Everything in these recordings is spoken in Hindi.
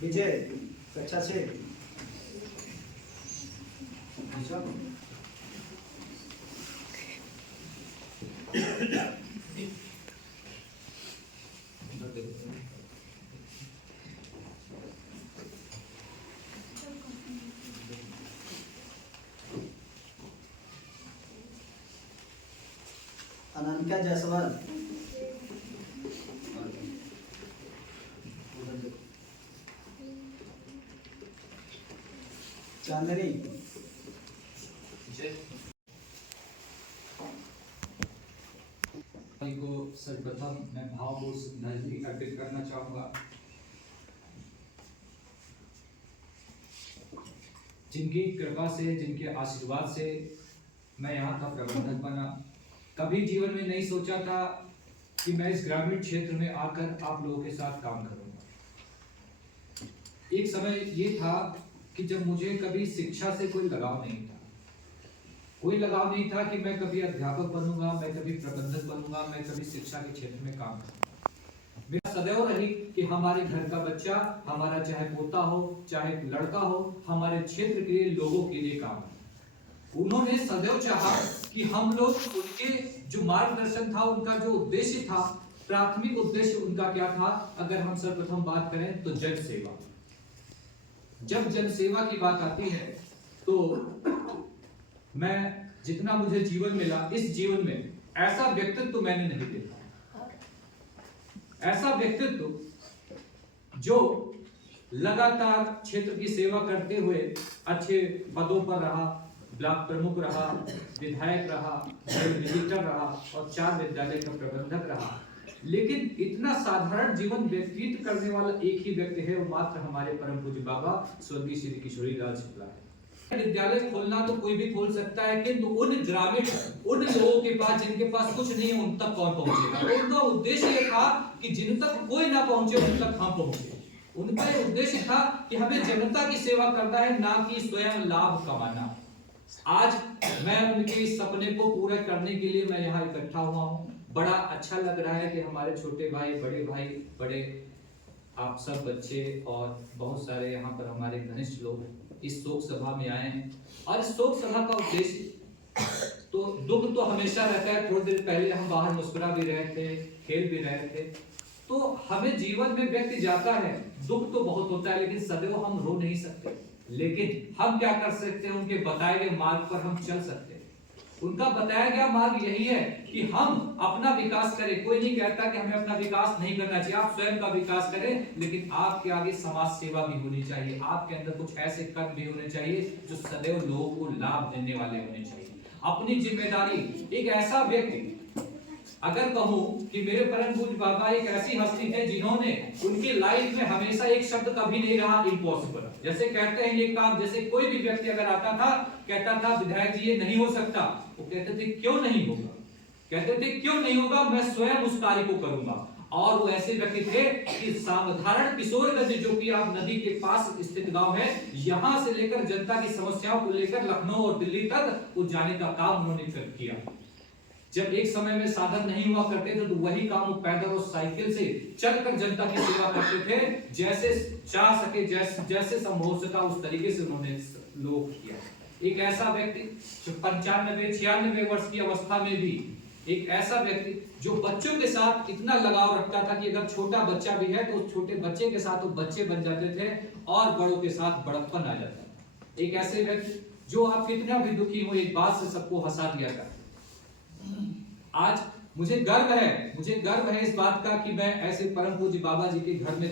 विजय कक्षा से अनामिका जायसवाल, चांदनी, को सर्वप्रथम मैं भावपूर्ण श्रद्धांजलि अर्पित करना चाहूंगा। जिनकी कृपा से, जिनके आशीर्वाद से मैं यहाँ का प्रबंधक बना। कभी जीवन में नहीं सोचा था कि मैं इस ग्रामीण क्षेत्र में आकर आप लोगों के साथ काम करूंगा। एक समय ये था कि जब मुझे कभी शिक्षा से कोई लगाव नहीं था, कोई लगाव नहीं था कि मैं कभी अध्यापक बनूंगा, मैं कभी प्रबंधक बनूंगा, मैं कभी शिक्षा के क्षेत्र में काम करूंगा। मेरा सदैव रही कि हमारे घर का बच्चा, हमारा चाहे पोता हो चाहे लड़का हो, हमारे क्षेत्र के लिए, लोगों के लिए काम करे। उन्होंने सदैव चाहा कि हम लोग उनके जो मार्गदर्शन था, उनका जो उद्देश्य था, प्राथमिक उद्देश्य उनका क्या था, अगर हम सर्वप्रथम बात करें तो जन सेवा। जब जन सेवा की बात आती है तो मैं जितना मुझे जीवन मिला, इस जीवन में ऐसा व्यक्तित्व मैंने नहीं देखा। ऐसा व्यक्तित्व जो लगातार क्षेत्र की सेवा करते हुए अच्छे पदों पर रहा, ब्लॉक प्रमुख रहा, विधायक रहा, विजिटर रहा और 4 विद्यालय का प्रबंधक रहा। लेकिन इतना साधारण जीवन व्यतीत करने वाला एक ही व्यक्ति है, वो मात्र हमारे परम पूज्य बाबा स्वर्गीय श्री किशोरी लाल शुक्ला है। विद्यालय खोलना तो कोई भी खोल सकता है, किंतु उन ग्रामीण, उन लोगों के पास जिनके पास कुछ नहीं है, उन तक कौन पहुंचेगा? उनका उद्देश्य ये था कि जिन तक कोई ना पहुंचे, उन तक हम पहुंचे। उनका उद्देश्य था कि हमें जनता की सेवा करना है, ना कि स्वयं लाभ कमाना। आज मैं उनके इस सपने को पूरा करने के लिए मैं यहाँ इकट्ठा हुआ हूँ। बड़ा अच्छा लग रहा है कि हमारे छोटे भाई, बड़े आप सब बच्चे और बहुत सारे यहाँ पर हमारे घनिष्ठ लोग इस शोक सभा में आए हैं। और इस शोक सभा का उद्देश्य तो दुख तो हमेशा रहता है। थोड़ी देर पहले हम बाहर मुस्कुरा भी रहे थे, खेल भी रहे थे। तो हमें जीवन में व्यक्ति जाता है, दुख तो बहुत होता है, लेकिन सदैव हम रो नहीं सकते। लेकिन हम क्या कर सकते हैं? उनके बताए गए मार्ग पर हम चल सकते हैं। उनका बताया गया मार्ग यही है कि हम अपना विकास करें। कोई नहीं कहता कि हमें अपना विकास नहीं करना चाहिए, आप स्वयं का विकास करें, लेकिन आपके आगे समाज सेवा भी होनी चाहिए। आपके अंदर कुछ ऐसे कर्म भी होने चाहिए जो सदैव लोगों को लाभ देने वाले होने चाहिए। अपनी जिम्मेदारी, एक ऐसा व्यक्ति, अगर कहूं कि मेरे परम पूज्य बाबा एक ऐसी हस्ती है जिन्होंने, उनकी लाइफ में हमेशा एक शब्द कभी नहीं रहा इम्पॉसिबल। जैसे कहते हैं ये काम, जैसे कोई भी व्यक्ति अगर आता था, कहता था विधायक जी ये नहीं हो सकता, वो कहते थे क्यों नहीं होगा? कहते थे क्यों नहीं होगा, मैं स्वयं उस कार्य को करूंगा। और वो ऐसे व्यक्ति थे कि साधारण किशोरगंज, जो कि आप नदी के पास स्थित गांव है, यहां से लेकर जनता की समस्याओं को लेकर लखनऊ और दिल्ली तक वो जाने का काम उन्होंने किया। जब एक समय में साधन नहीं हुआ करते थे तो वही काम वो पैदल और साइकिल से चलकर जनता की सेवा करते थे। जैसे चाह सके, जैसे संभव सका, उस तरीके से उन्होंने लोग किया। एक ऐसा व्यक्ति जो 95-96 वर्ष की अवस्था में भी, एक ऐसा व्यक्ति जो बच्चों के साथ इतना लगाव रखता था कि अगर छोटा बच्चा भी है तो उस छोटे बच्चे के साथ वो बच्चे बन जाते थे और बड़ों के साथ बड़प्पन आ जाता था। एक ऐसे व्यक्ति जो आप कितना भी दुखी हो, एक बात से सबको हंसा दिया करते। आज मुझे गर्व है इस बात का कि मैं ऐसे परम पूज्य बाबा जी के घर में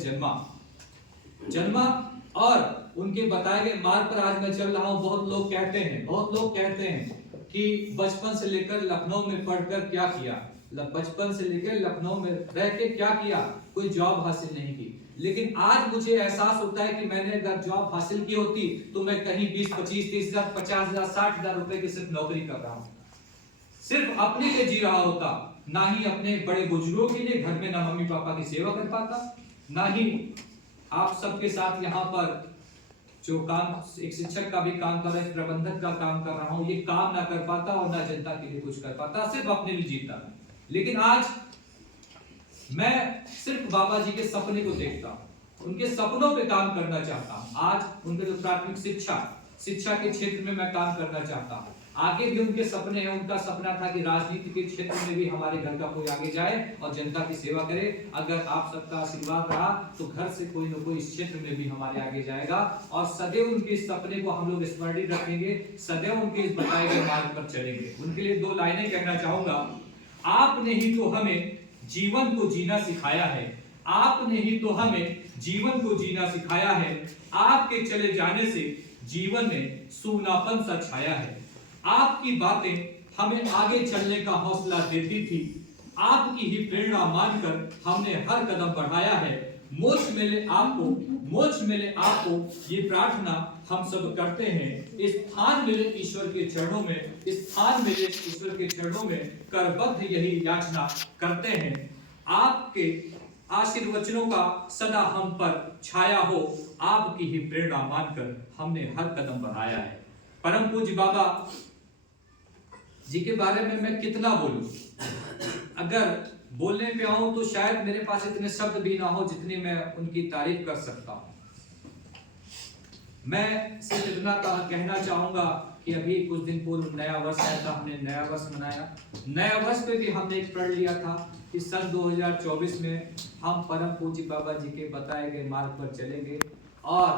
जन्मा और उनके बताए गए मार्ग पर आज मैं चल रहा हूं। बहुत लोग कहते हैं कि बचपन से लेकर लखनऊ में पढ़कर क्या किया, बचपन से लेकर लखनऊ में रह के क्या किया, कोई जॉब हासिल नहीं की। लेकिन आज मुझे एहसास होता है कि मैंने अगर जॉब हासिल की होती तो मैं कहीं 20, 25, 30 हजार, 50 हजार, 60 हजार रुपए की सिर्फ नौकरी कर रहा हूं। सिर्फ अपने लिए जी रहा होता, ना ही अपने बड़े बुजुर्गों के लिए घर में ना मम्मी पापा की सेवा कर पाता, ना ही आप सबके साथ यहाँ पर जो काम एक शिक्षक का भी काम कर रहा है, प्रबंधक का काम कर रहा हूँ, ये काम ना कर पाता और ना जनता के लिए कुछ कर पाता, सिर्फ अपने लिए जीता। लेकिन आज मैं सिर्फ बाबा जी के सपने को देखता हूँ, उनके सपनों पे काम करना चाहता हूँ। आज उनके जो प्राथमिक शिक्षा के क्षेत्र में मैं काम करना चाहता हूँ। आगे भी उनके सपने हैं, उनका सपना था कि राजनीति के क्षेत्र में भी हमारे घर का कोई आगे जाए और जनता की सेवा करे। अगर आप सबका आशीर्वाद रहा तो घर से कोई न कोई इस क्षेत्र में भी हमारे आगे जाएगा और सदैव उनके इस सपने को हम लोग स्मरणीय रखेंगे, सदैव उनके इस बताए गए मार्ग पर चलेंगे। उनके लिए 2 लाइनें कहना चाहूंगा। आपने ही तो हमें जीवन को जीना सिखाया है, आपने ही तो हमें जीवन को जीना सिखाया है, आपके चले जाने से जीवन में सूनापन सा छाया है। आपकी बातें हमें आगे चलने का हौसला देती थी, आपकी ही प्रेरणा मानकर हमने हर कदम बढ़ाया है। मोक्ष मिले आपको ये प्रार्थना हम सब करते हैं। स्थान मिले ईश्वर के चरणों में, स्थान मिले ईश्वर के चरणों में, करबद्ध यही याचना करते हैं। आपके आशीर्वचनों का सदा हम पर छाया हो, आपकी ही प्रेरणा मानकर हमने हर कदम बढ़ाया है। परम पूज्य बाबा जी के बारे में मैं कितना बोलूं, अगर बोलने पे आऊं तो शायद मेरे पास इतने शब्द भी ना हो जितनी मैं उनकी तारीफ कर सकता हूं। मैं सिर्फ इतना कहना चाहूंगा कि अभी कुछ दिन पूर्व नया वर्ष आया था, हमने नया वर्ष मनाया। नया वर्ष पे भी हमने एक प्रण लिया था कि सन 2024 में हम परम पूज्य बाबा जी के बताए गए मार्ग पर चलेंगे और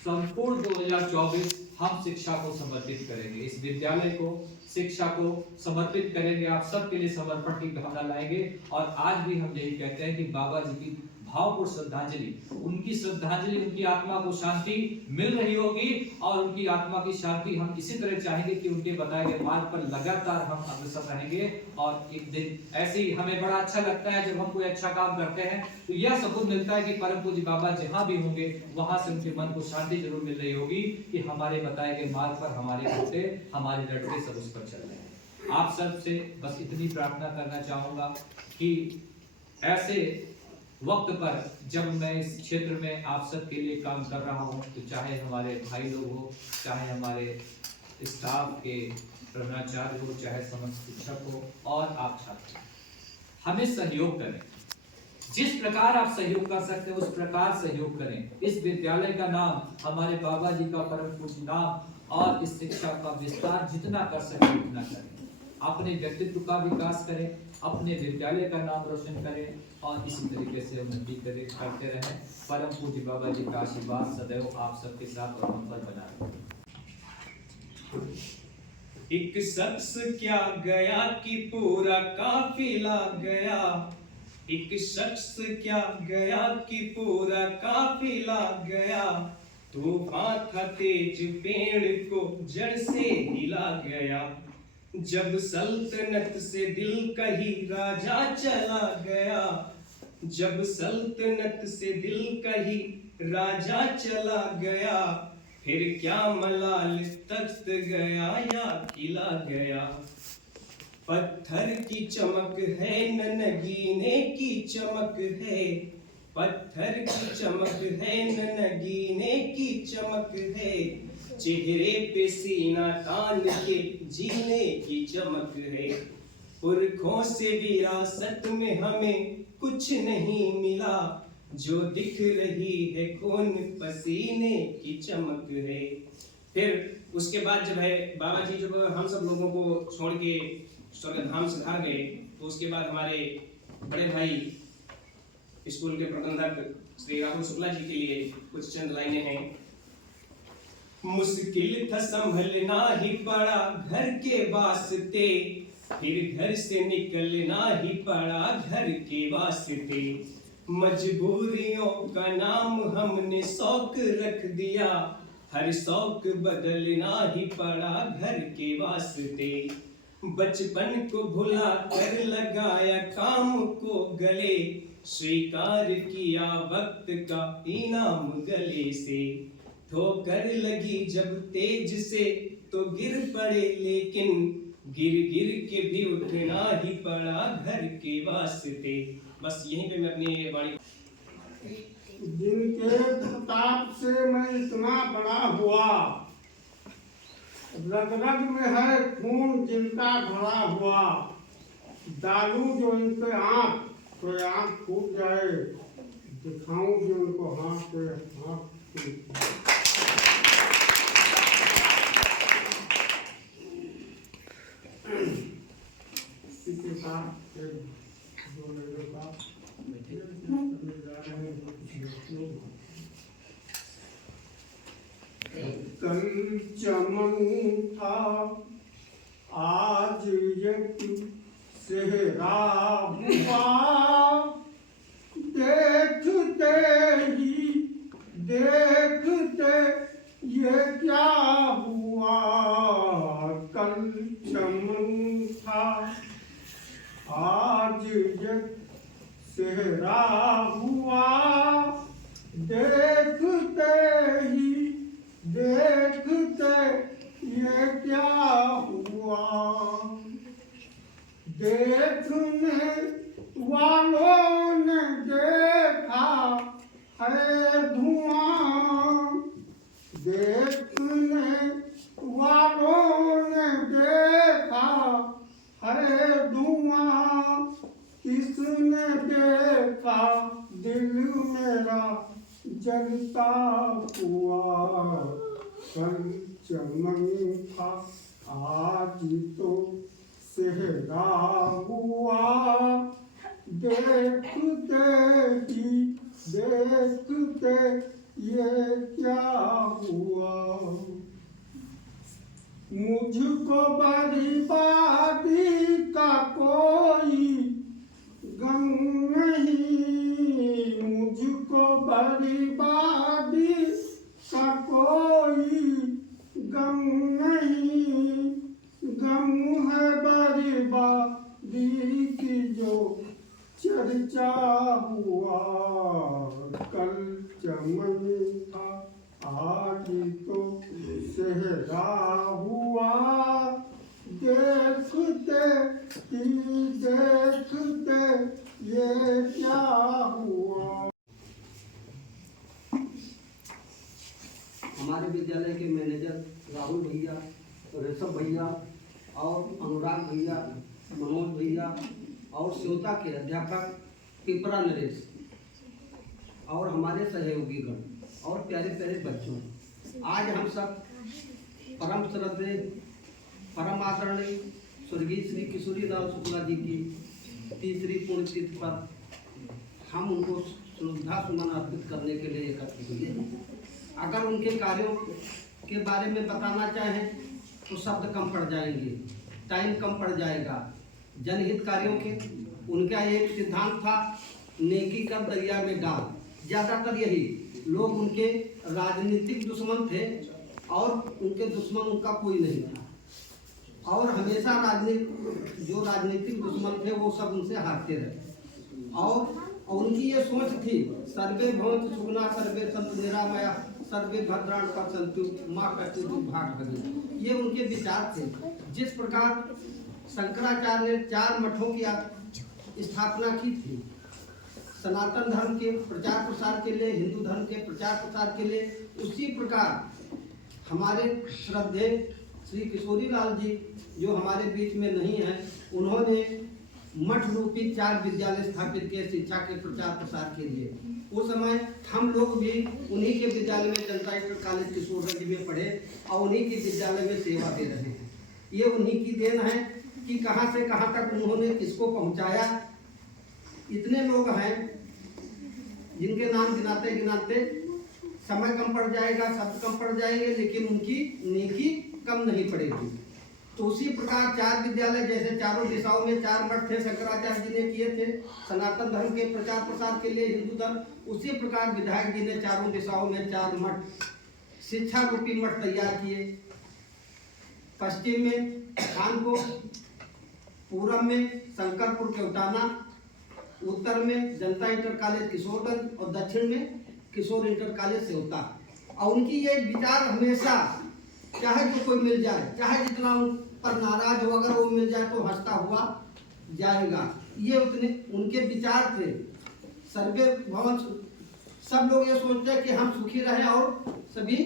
संपूर्ण 2024 हम शिक्षा को समर्पित करेंगे, इस विद्यालय को शिक्षा को समर्पित करेंगे, आप सबके लिए समर्पण की भावना लाएंगे। और आज भी हम यही कहते हैं कि बाबा जी की भावपूर्ण श्रद्धांजलि, उनकी आत्मा को शांति मिल रही होगी और उनकी आत्मा की शांति हम इसी तरह चाहेंगे कि उनके बताए गए मार्ग पर लगातार हम अग्रसर रहेंगे। और एक दिन ऐसे ही हमें बड़ा अच्छा लगता है जब हम कोई अच्छा काम करते हैं तो यह सबूत मिलता है कि परम पूज्य बाबा जहां भी होंगे वहां से उनके मन को शांति जरूर मिल रही होगी कि हमारे बताए गए मार्ग पर हमारे बेटे हमारे लड़के सब उस पर चल रहे हैं। आप सब से बस इतनी प्रार्थना करना चाहूंगा कि ऐसे वक्त पर जब मैं इस क्षेत्र में आप सब के लिए काम कर रहा हूं, तो चाहे हमारे भाई लोग हो, चाहे हमारे स्टाफ के प्रधानाचार्य हो, चाहे समस्त शिक्षक हो और आप छात्र, हमें सहयोग करें। जिस प्रकार आप सहयोग कर सकते हैं उस प्रकार सहयोग करें। इस विद्यालय का नाम, हमारे बाबा जी का परम पूज्य नाम और इस शिक्षा का विस्तार जितना कर सके उतना करें। अपने व्यक्तित्व का विकास करें, अपने विद्यालय का नाम रोशन करें और इसी तरीके से उन्नति करते रहें। परम पूज्य बाबा जी का आशीर्वाद सदैव आप सबके साथ और हम पर बना रहे। एक शख्स क्या गया कि पूरा काफिला गया, एक शख्स क्या गया कि पूरा काफिला गया, तूफान था तेज पेड़ को जड़ से हिला गया, जब सल्तनत से दिल कही राजा चला गया, जब सल्तनत से दिल कही राजा चला गया, फिर क्या मलाल तख्त गया या किला गया। पत्थर की चमक है न नगीने की चमक है, पत्थर की चमक है न नगीने की चमक है, चेहरे पे सीना तान के जीने की चमक है। पुरखों से विरासत में हमें कुछ नहीं मिला, जो दिख रही है खून पसीने की चमक है। फिर उसके बाद जब है बाबा जी जब हम सब लोगों को छोड़ के स्वर्गधाम सिधार गए, तो उसके बाद हमारे बड़े भाई स्कूल के प्रबंधक श्री राहुल शुक्ला जी के लिए कुछ चंद लाइनें हैं। मुश्किल था संभलना ही पड़ा घर के वास्ते, फिर घर से निकलना ही पड़ा घर के वास्ते, मजबूरियों का नाम हमने शौक रख दिया, हर शौक बदलना ही पड़ा घर के वास्ते, बचपन को भुला कर लगाया काम को गले, स्वीकार किया वक्त का इनाम गले से, ठोकर लगी जब तेज से तो गिर पड़े लेकिन गिर गिर के भी उठना ही पड़ा घर के वास्ते। बस यहीं पे मैं अपनी वाणी। जिनके प्रताप से मैं इतना बड़ा हुआ, रग रग में है खून जिनका भरा हुआ, डालूं जो इनके आँख तो आँख फूट जाए, दिखाऊं जो उनको हाथ तो हाथ फूट जाए। इसी के साथ एक दो लोगों का करने जा रहे हैं जो कुछ दोस्तों। कल चमन था आज एक सेहरा हुआ, देखते ही देखते ये क्या हुआ। कल चमन था आज एक सेहरा हुआ, देखते ही देखते ये क्या हुआ। देखने वालों ने देखा है धुआं, देखने वालों ने देखा है धुआं, किसने देखा दिल मेरा जलता हुआ। कल चमन था आज तो सेहरा हुआ, देखते ही देखते ये क्या हुआ। मुझको बर्बादी का कोई गम नहीं, मुझको बर्बादी का कोई गम नहीं, गम है बर्बादी की जो चर्चा हुआ। कल चमन था आज तो सेहरा हुआ, देखते ही देखते ये क्या हुआ। हमारे विद्यालय के मैनेजर राहुल भैया, ऋषभ भैया और अनुराग भैया, मनोज भैया और स्योता के अध्यापक पिपरा नरेश और हमारे सहयोगीगण और प्यारे प्यारे बच्चों, आज हम सब परम श्रद्धेय परम आदरणीय स्वर्गीय श्री किशोरी लाल शुक्ला जी की तीसरी पुण्यतिथि पर हम उनको श्रद्धा सुमन अर्पित करने के लिए एकत्रित हुए। अगर उनके कार्यों के बारे में बताना चाहें तो शब्द कम पड़ जाएंगे, टाइम कम पड़ जाएगा। जनहित कार्यों के उनका एक सिद्धांत था, नेकी कर दरिया में डाल। ज़्यादातर यही लोग उनके राजनीतिक दुश्मन थे और उनके दुश्मन उनका कोई नहीं था, और हमेशा जो राजनीतिक दुश्मन थे वो सब उनसे हारते रहे। और उनकी ये सोच थी, सर्वे भवन्तु सुखिनः सर्वे सन्तु निरामया सर्वे भद्राणि पश्यन्तु मा कश्चित् दुर्भाग् भवेत्। ये उनके विचार थे। जिस प्रकार शंकराचार्य ने 4 मठों की स्थापना की थी, सनातन धर्म के प्रचार प्रसार के लिए, हिंदू धर्म के प्रचार प्रसार के लिए, उसी प्रकार हमारे श्रद्धेय श्री किशोरी लाल जी जो हमारे बीच में नहीं हैं, उन्होंने मठ रूपी 4 विद्यालय स्थापित किए शिक्षा के प्रचार प्रसार के लिए। उस समय हम लोग भी उन्हीं के विद्यालय में जनता इंटर कॉलेज किशोरगंज में पढ़े और उन्हीं के विद्यालय में सेवा दे रहे हैं। ये उन्हीं की देन है कि कहाँ से कहाँ तक उन्होंने किसको पहुँचाया। इतने लोग हैं जिनके नाम गिनाते गिनाते समय कम पड़ जाएगा, शब्द कम पड़ जाएंगे, लेकिन उनकी नेकी कम नहीं पड़ेगी। तो उसी प्रकार 4 विद्यालय, जैसे चारों दिशाओं में 4 मठ थे, शंकराचार्य जी ने किए थे सनातन धर्म के प्रचार प्रसार के लिए, हिंदू धर्म, उसी प्रकार विधायक जी ने चारों दिशाओं में 4 मठ, शिक्षा रूपी मठ तैयार किए। पश्चिम में कानपुर, पूरब में शंकरपुर केवटाना, उत्तर में जनता इंटर कॉलेज किशोरगंज और दक्षिण में किशोर इंटर कॉलेज सेवता। और उनकी ये विचार हमेशा चाहे जो कोई मिल जाए, चाहे जितना उन पर नाराज हो, अगर वो मिल जाए तो हंसता हुआ जाएगा। ये उतने उनके विचार थे। सर्वे भवन, सब लोग ये सोचते हैं कि हम सुखी रहें और सभी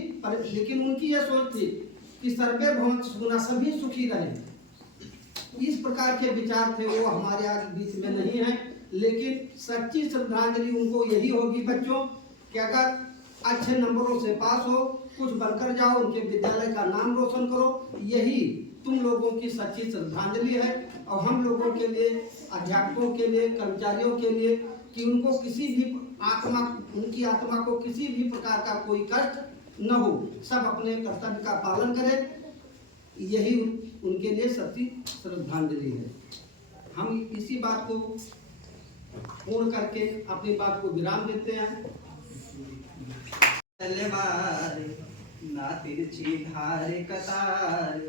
लेकिन उनकी ये सोच थी कि सर्वे भवन सुखना, सभी सुखी रहें। इस प्रकार के विचार थे, वो हमारे आज बीच में नहीं है। लेकिन सच्ची श्रद्धांजलि उनको यही होगी बच्चों कि अगर अच्छे नंबरों से पास हो, कुछ बनकर जाओ, उनके विद्यालय का नाम रोशन करो, यही तुम लोगों की सच्ची श्रद्धांजलि है। और हम लोगों के लिए, अध्यापकों के लिए, कर्मचारियों के लिए, कि उनको किसी भी उनकी आत्मा को किसी भी प्रकार का कोई कष्ट न हो, सब अपने कर्तव्य का पालन करें, यही उनके लिए सच्ची श्रद्धांजलि है। हम इसी बात को पूर्ण करके अपनी बात को विराम देते हैं। तलवार ना तिरछी धार कतार,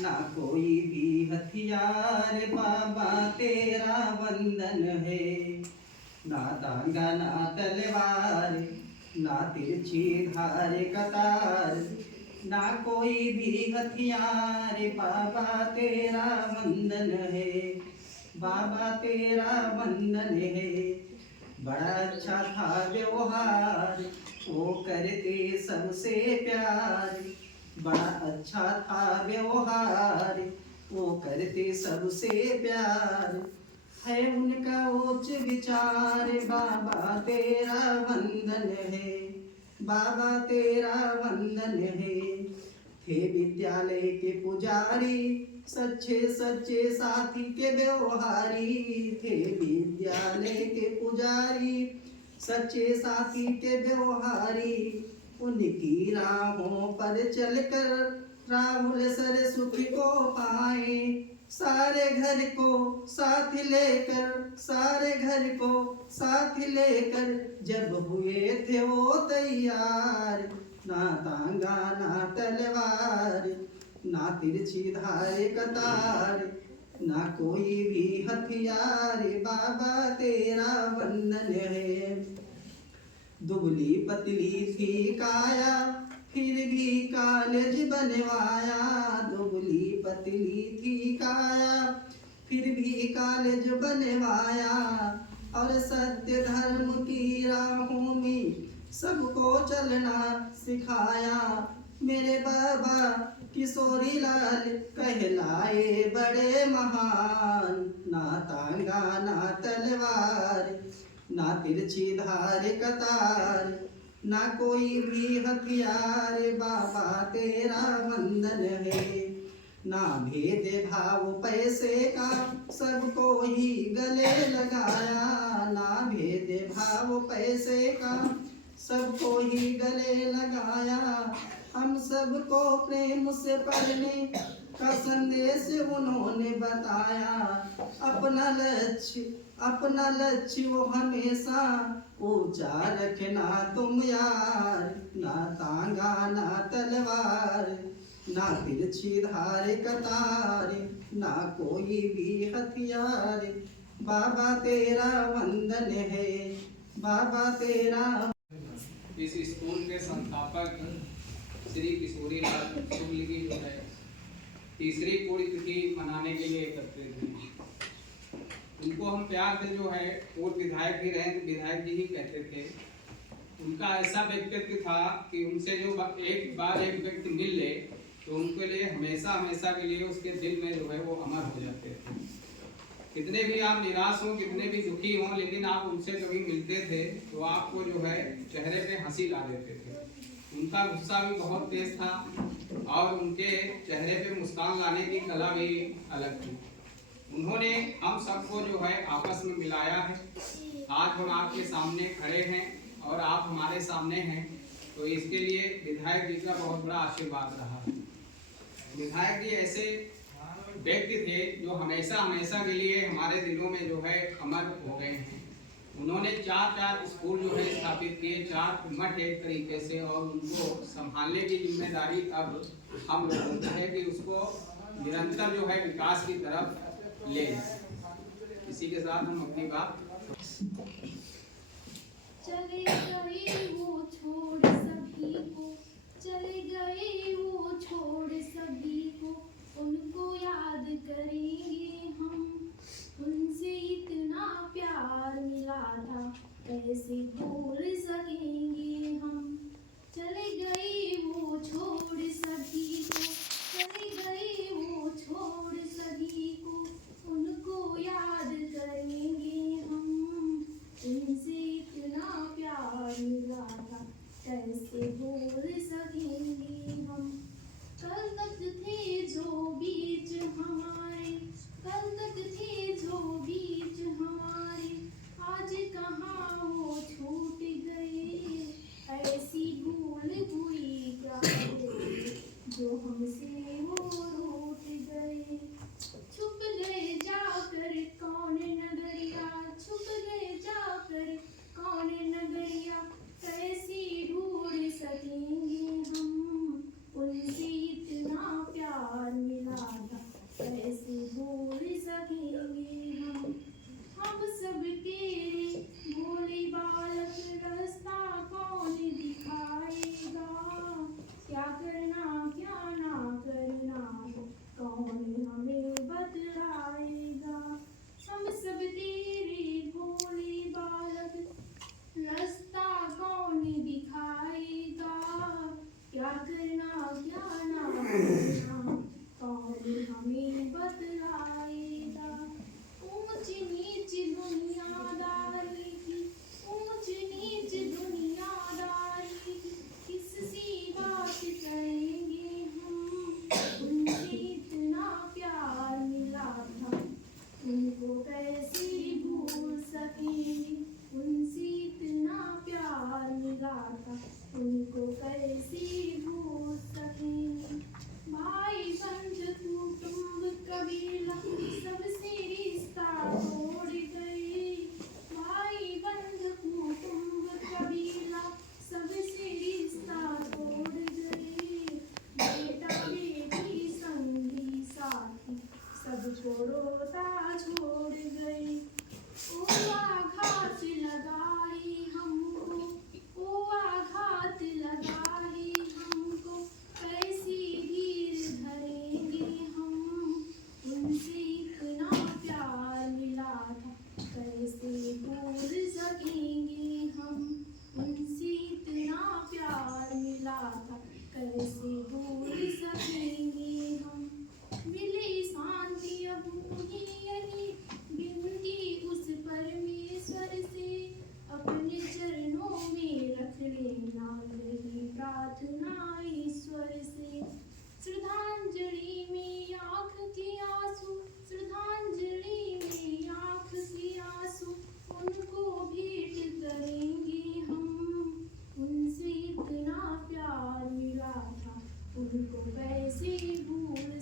ना कोई भी हथियार, बाबा तेरा वंदन है। ना तांगा ना तलवार, ना तिरछी धार कतार, ना कोई भी हथियार, बाबा तेरा वंदन है, बाबा तेरा वंदन है। बड़ा अच्छा था व्यवहार, वो करते सबसे प्यार, बड़ा अच्छा था व्यवहार, वो करते सबसे प्यार, है उनका उच्च विचार, बाबा तेरा वंदन है, बाबा तेरा वंदन है। थे विद्यालय के पुजारी, सच्चे सच्चे साथी के व्यवहारी, थे विद्यालय के पुजारी, सच्चे साथी के व्यवहारी। उनकी राहों पर चलकर राहुल सर सुख को पाए, सारे घर को साथ लेकर, सारे घर को साथ लेकर, जब हुए थे वो तैयार। ना तांगा ना तलवार, ना तिरछी धार कतार, ना कोई भी हथियार, बाबा तेरा वंदन है। दुबली पतली थी काया, फिर भी कॉलेज बनवाया, दुबली पतली थी काया, फिर भी कॉलेज बनवाया। और सत्य धर्म की राहों में सबको चलना सिखाया। मेरे बाबा किशोरी लाल कहलाए बड़े महान, ना तांगा ना तलवार, ना तिरछी धार कतार, ना कोई भी हथियार, बाबा तेरा वंदन है। ना भेद भाव पैसे का, सबको ही गले लगाया, ना भेद भाव पैसे का, सबको ही गले लगाया। हम सबको प्रेम से पढ़ने का संदेश उन्होंने बताया। अपना लक्ष्य वो हमेशा ऊंचा रखना तुम यार, ना तांगा ना तलवार, ना तिरछी धार कतार, ना कोई भी हथियार, बाबा तेरा वंदन है, बाबा तेरा। इस स्कूल के संस्थापक श्री किशोरी लाल शुक्ल की जो है तीसरी पुण्यतिथि मनाने के लिए एकत्रित हुए। उनको हम प्यार से जो है पूर्व विधायक भी रहे, विधायक जी ही कहते थे। उनका ऐसा व्यक्तित्व था कि उनसे जो एक बार एक व्यक्ति मिल ले तो उनके लिए हमेशा हमेशा के लिए उसके दिल में जो है वो अमर हो जाते थे। कितने भी आप निराश हों, कितने भी दुखी हों, लेकिन आप उनसे कभी मिलते थे तो आपको जो है चेहरे पे हंसी ला देते थे। उनका गुस्सा भी बहुत तेज था और उनके चेहरे पे मुस्कान लाने की कला भी अलग थी। उन्होंने हम सबको जो है आपस में मिलाया है। आज हम आपके सामने खड़े हैं और आप हमारे सामने हैं, तो इसके लिए विधायक जी का बहुत बड़ा आशीर्वाद रहा। विधायक जी ऐसे व्यक्ति थे जो हमेशा हमेशा के लिए हमारे दिलों में जो है अमर हो गए हैं। उन्होंने 4 स्कूल जो है स्थापित किए, 4 मठ एक तरीके से, और उनको संभालने की जिम्मेदारी अब हम लोगों को है कि उसको निरंतर जो है विकास की तरफ ले जाए। इसी के साथ हम अपनी बात चले गए वो छोड़ सभी को, चले गए वो छोड़ सभी को, उनको याद करेंगे हम। उनसे इतना प्यार मिला था, कैसे भूल सकेंगे हम। चले गए वो छोड़ सभी को, चले गए वो छोड़ सभी को, उनको याद करेंगे हम। उनसे इतना प्यार मिला था, कैसे भूल सकेंगे हम। कल तक थे जो बीच हमारे, कल तक थे जो बीच हमारे, आज कहाँ वो छूट गए। ऐसी भूल हुई क्या जो हमसे वो रूठ गए। छुप गए जाकर कौन नगरिया, छुप गए जाकर कौन नगरिया, कैसी ढूंढ सकेंगे हम। उनसे इतना प्यार मिला था, कैसे भूल सकेंगे हम। हम सब तेरे भोले बालक, रास्ता कौन दिखाएगा। क्या करना क्या ना करना हो, कौन हमें बतलाएगा। हम सब तेरे भोले बालक, रास्ता कौन दिखाएगा। क्या करना क्या ना करना, कौन हमें बतलाएगा। ऊंच नीच दुनियादारी की, ऊंच नीच दुनियादारी की, किससी बात करेंगे हम। उनसे इतना प्यार मिला था, उनको कैसे भूल सकेंगे। उनसे इतना प्यार मिला था, उनको कैसे भूल सकेंगे। भाई बंध कुटुंब कबीला, सबसे रिश्ता तोड़ गए। भाई बंध कुटुंब कबीला, सबसे रिश्ता तोड़ गए। बेटा बेटी संगी साथी, सबको रोता छोड़ गए। ओ आघात लगाए हमको, ओ आघात लगाए हमको, कैसी धीर धरेंगे हम। उनसे इतना प्यार मिला था, कैसे भूल सकेंगे हम। उनसे इतना प्यार मिला था, कैसे भूल सकेंगे हम। मिले शांति अब उन्हीं बिनती उस परमेश्वर से, अपने चरणों में रख लेना यही प्रार्थना ईश्वर से। श्रद्धांजलि में आँख के आंसू, श्रद्धांजलि में आँख के आंसू, उनको भेंट करेंगे हम। उनसे इतना प्यार मिला था, उनको कैसे भूल